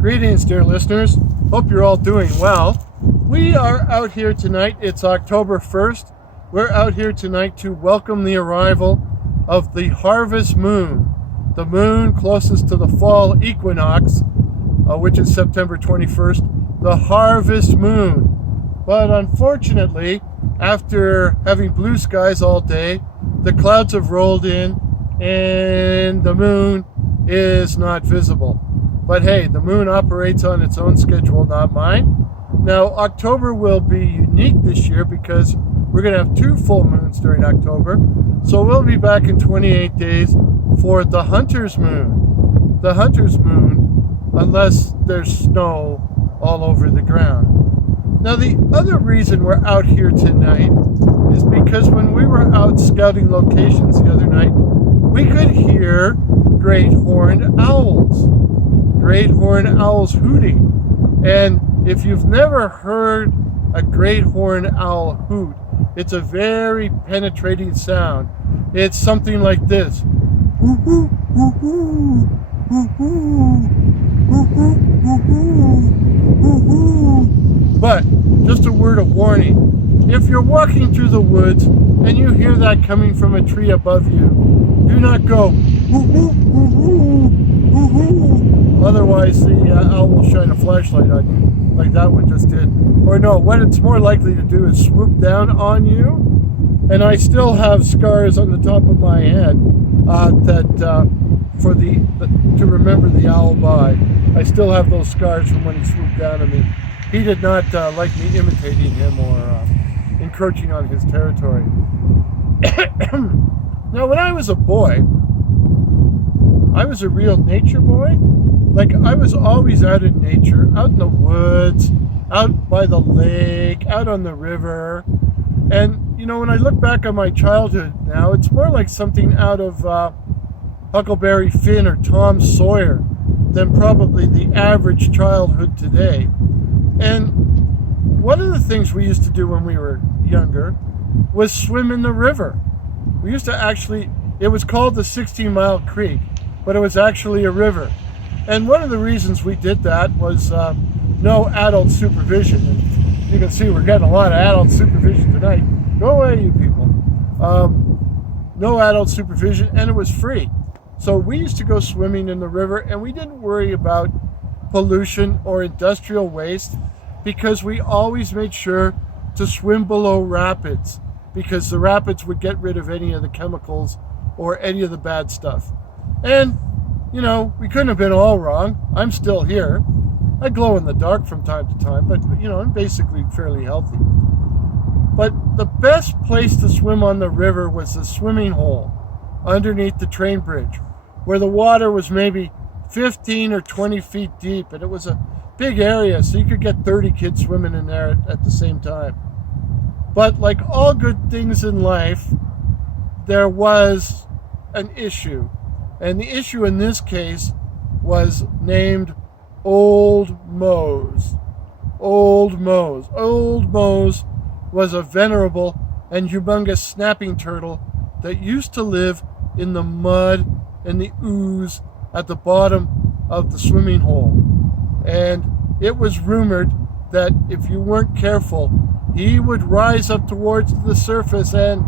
Greetings, dear listeners. Hope you're all doing well. We are out here tonight. It's October 1st. We're out here tonight to welcome the arrival of the harvest moon, the moon closest to the fall equinox, which is September 21st, the harvest moon. But unfortunately, after having blue skies all day, the clouds have rolled in and the moon is not visible. But hey, the moon operates on its own schedule, not mine. Now, October will be unique this year because we're going to have 2 full moons during October. So we'll be back in 28 days for the hunter's moon. The hunter's moon, unless there's snow all over the ground. Now, the other reason we're out here tonight is because when we were out scouting locations the other night, we could hear great horned owls. Great horned owls hooting. And if you've never heard a great horned owl hoot, it's a very penetrating sound. It's something like this. But just a word of warning. If you're walking through the woods and you hear that coming from a tree above you, do not go. Otherwise, the owl will shine a flashlight on you, like that one just did. Or no, what it's more likely to do is swoop down on you. And I still have scars on the top of my head to remember the owl by. I still have those scars from when he swooped down on me. He did not like me imitating him or encroaching on his territory. Now, when I was a boy, I was a real nature boy. Like, I was always out in nature, out in the woods, out by the lake, out on the river. And, you know, when I look back on my childhood now, it's more like something out of Huckleberry Finn or Tom Sawyer than probably the average childhood today. And one of the things we used to do when we were younger was swim in the river. We used to actually, it was called the 16-Mile Creek, but it was actually a river. And one of the reasons we did that was no adult supervision. And you can see we're getting a lot of adult supervision tonight. Go away, you people. No adult supervision, and it was free. So we used to go swimming in the river, and we didn't worry about pollution or industrial waste because we always made sure to swim below rapids because the rapids would get rid of any of the chemicals or any of the bad stuff. And you know, we couldn't have been all wrong. I'm still here. I glow in the dark from time to time, but, you know, I'm basically fairly healthy. But the best place to swim on the river was the swimming hole underneath the train bridge, where the water was maybe 15 or 20 feet deep, and it was a big area, so you could get 30 kids swimming in there at the same time. But like all good things in life, there was an issue. And the issue in this case was named Old Mose. Old Mose. Old Mose was a venerable and humongous snapping turtle that used to live in the mud and the ooze at the bottom of the swimming hole. And it was rumored that if you weren't careful, he would rise up towards the surface and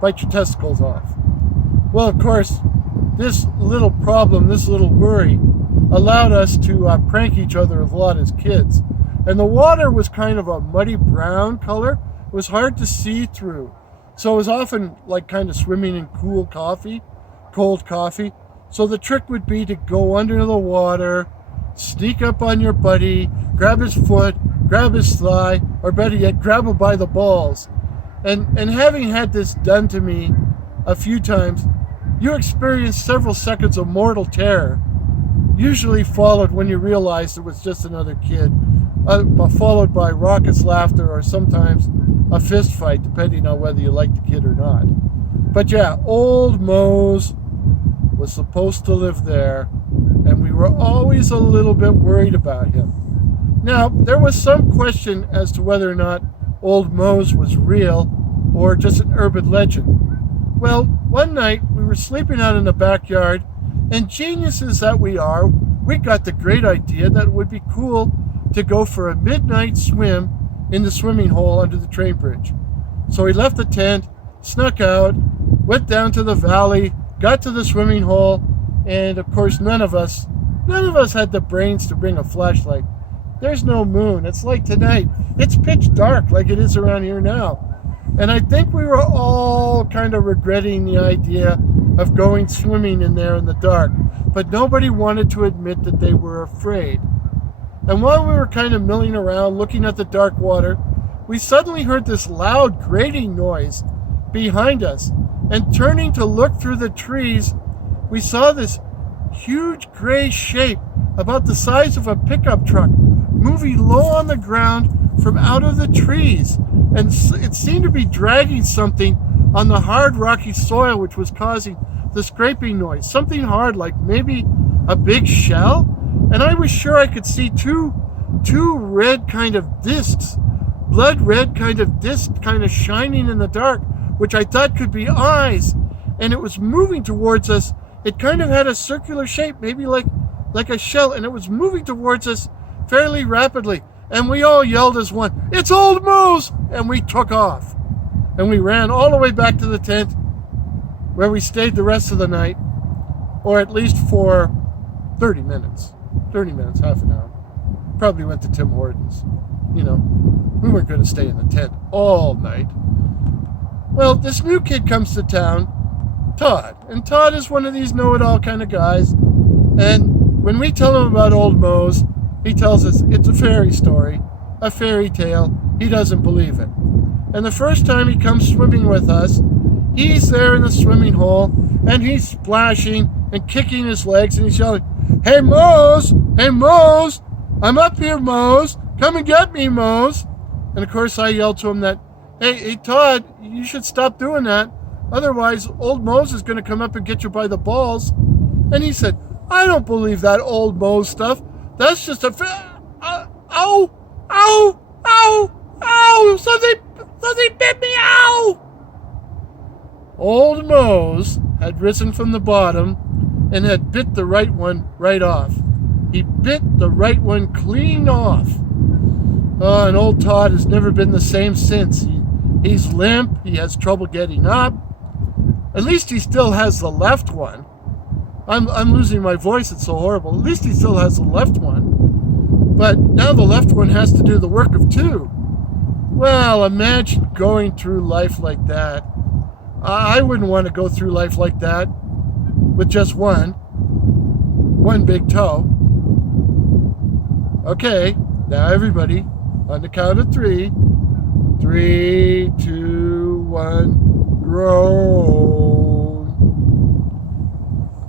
bite your testicles off. Well, of course, this little problem, this little worry, allowed us to prank each other a lot as kids. And the water was kind of a muddy brown color. It was hard to see through. So it was often like kind of swimming in cold coffee. So the trick would be to go under the water, sneak up on your buddy, grab his foot, grab his thigh, or better yet, grab him by the balls. And having had this done to me a few times, you experienced several seconds of mortal terror, usually followed when you realized it was just another kid, followed by raucous laughter or sometimes a fist fight, depending on whether you liked the kid or not. But yeah, Old Mose was supposed to live there, and we were always a little bit worried about him. Now, there was some question as to whether or not Old Mose was real or just an urban legend. Well, one night we were sleeping out in the backyard, and geniuses that we are, we got the great idea that it would be cool to go for a midnight swim in the swimming hole under the train bridge. So we left the tent, snuck out, went down to the valley, got to the swimming hole, and of course none of us had the brains to bring a flashlight. There's no moon. It's like tonight. It's pitch dark like it is around here now. And I think we were all kind of regretting the idea of going swimming in there in the dark. But nobody wanted to admit that they were afraid. And while we were kind of milling around looking at the dark water, we suddenly heard this loud grating noise behind us. And turning to look through the trees, we saw this huge gray shape about the size of a pickup truck moving low on the ground from out of the trees, and it seemed to be dragging something on the hard rocky soil which was causing the scraping noise. Something hard, like maybe a big shell. And I was sure I could see two red kind of discs, blood red kind of discs, kind of shining in the dark, which I thought could be eyes. And it was moving towards us. It kind of had a circular shape, maybe like a shell, and it was moving towards us fairly rapidly. And we all yelled as one, "It's Old Mose!" And we took off. And we ran all the way back to the tent, where we stayed the rest of the night, or at least for 30 minutes. 30 minutes, half an hour. Probably went to Tim Hortons. You know, we weren't going to stay in the tent all night. Well, this new kid comes to town, Todd. And Todd is one of these know-it-all kind of guys. And when we tell him about Old Mose, he tells us it's a fairy story, a fairy tale. He doesn't believe it. And the first time he comes swimming with us, he's there in the swimming hole, and he's splashing and kicking his legs, and he's yelling, "Hey, Mose! Hey, Mose! I'm up here, Mose! Come and get me, Mose!" And of course I yelled to him that, hey, Todd, you should stop doing that. Otherwise, Old Mose is going to come up and get you by the balls. And he said, "I don't believe that Old Mose stuff. That's just a ow! Ow! Ow! Ow! Something bit me! Ow!" Old Mose had risen from the bottom and had bit the right one right off. He bit the right one clean off. Oh, and old Todd has never been the same since. He's limp. He has trouble getting up. At least he still has the left one. I'm losing my voice. It's so horrible. At least he still has the left one. But now the left one has to do the work of two. Well, imagine going through life like that. I wouldn't want to go through life like that with just one big toe. Okay, now everybody, on the count of 3. 3, 2, 1, groan.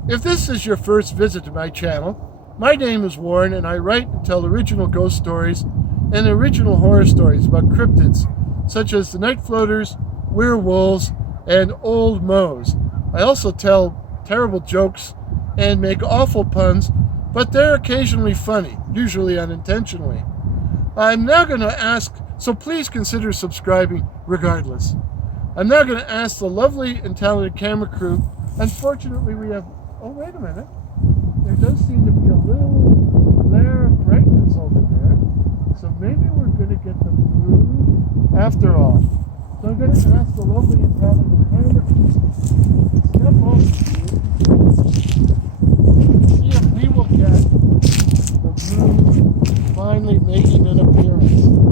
If this is your first visit to my channel, my name is Warren, and I write and tell original ghost stories and original horror stories about cryptids, such as the Night Floaters, Werewolves, and Old Mose. I also tell terrible jokes and make awful puns, but they're occasionally funny, usually unintentionally. I'm now going to ask, so please consider subscribing regardless. I'm now going to ask the lovely and talented camera crew. Unfortunately, we have, oh, wait a minute. There does seem to be a little glare of brightness over there. So maybe we're going to get the moon after all. So I'm going to ask the lovely and talented camera crew to step over to see if we will get the moon finally making an appearance.